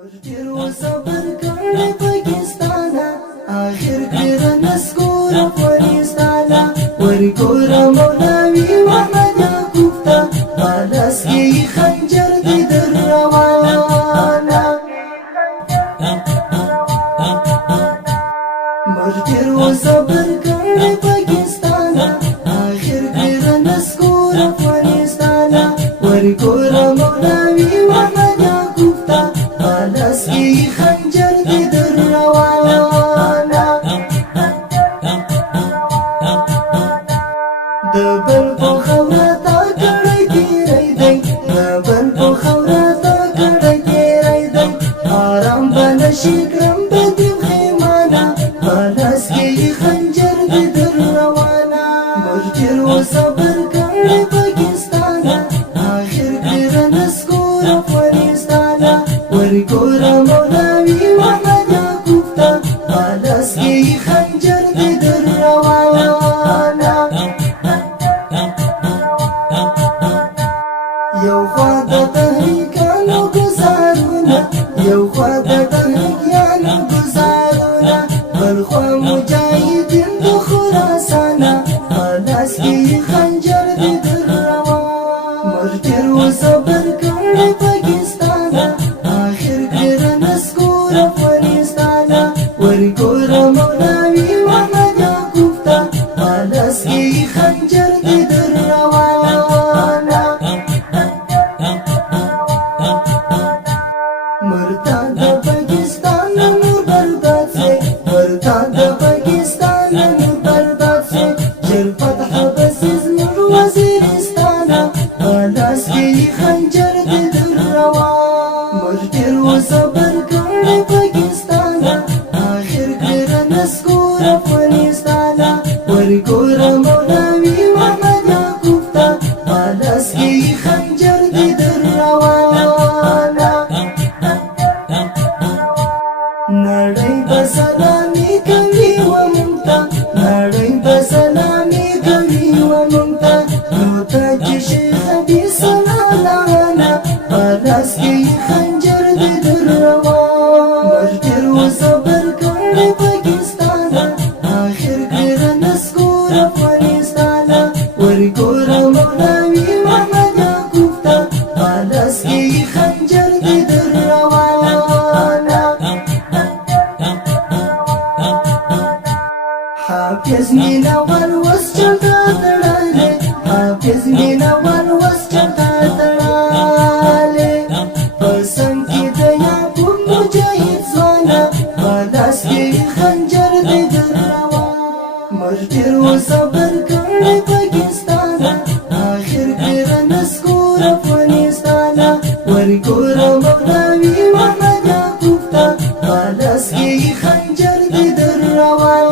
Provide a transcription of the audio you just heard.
ډېر صبر کړی پاکستانه آخر ډېر نسکور افغانستانه ورګور مولوي محمد یعقوب ته پالاس کې خنجر دې در روانه ډېر صبر کړی پاکستانه آخر ډېر نسکور افغانستانه ورګور مولوي محمد یعقوب ته پالاس کې خنجر دې در روانه د بل په خوره تا کړی تیری دی د بل په خوره تا کړی تیری دی آرام به نشي کړم به دې پښیمانه پالاس کې خنجر دې در روانه موږ ډېر صبر کړی پاکستانه آخر ډېر نسکور افغانستانه ورګور مولوي محمد یعقوب ته پالاس کې خنجر دې در روانه یو خوا د تحریکانو ګزارونه یو خوا د تحریکیانو ګزارونه بل خوا مجاهدین د خراسانه پالاس کې خنجر دې در روانه موږ ډېر صبر کړی پاکستانه آخر ډېر نسکور افغانستانه ورګور مولوي محمد یعقوب ته پالاس کې خنجر دې در روانه مرتاد پاکستان نور برباد سے مرتاد پاکستان نور برباد سے جل فتح بسیز نور وزیرستان پالاس کی خنجر دې در روان موږ ډېر صبر کړی پاکستان آخر ډېر نسکور افغانستان ورګور مولوي محمد یعقوب ته پالاس کی خنجر دې در روان نړۍ به سلامي کوي و مونږ ته نړۍ به سلامي کوي و مونږ ته نو ته چې شیخ حدیث لالانا پالاس کې خنجر دې در روان موږ ډېر صبر کړی پاکستان آخر ډېر نسکور افغانستان ورګور مولوي محمد یعقوب ته پالاس کې خنجر دې در روان حافظ مینا ول وس چلتا تړاله حافظ مینا ول وس چلتا تړاله پسند کې د یعقوب مجاهد ځوانه پالاس کې خنجر دې در روان موږ ډېر صبر کړی پاکستان آخر ډېر نسکور افغانستان ورګور مولوي محمد یعقوب ته پالاس کې خنجر دې در روان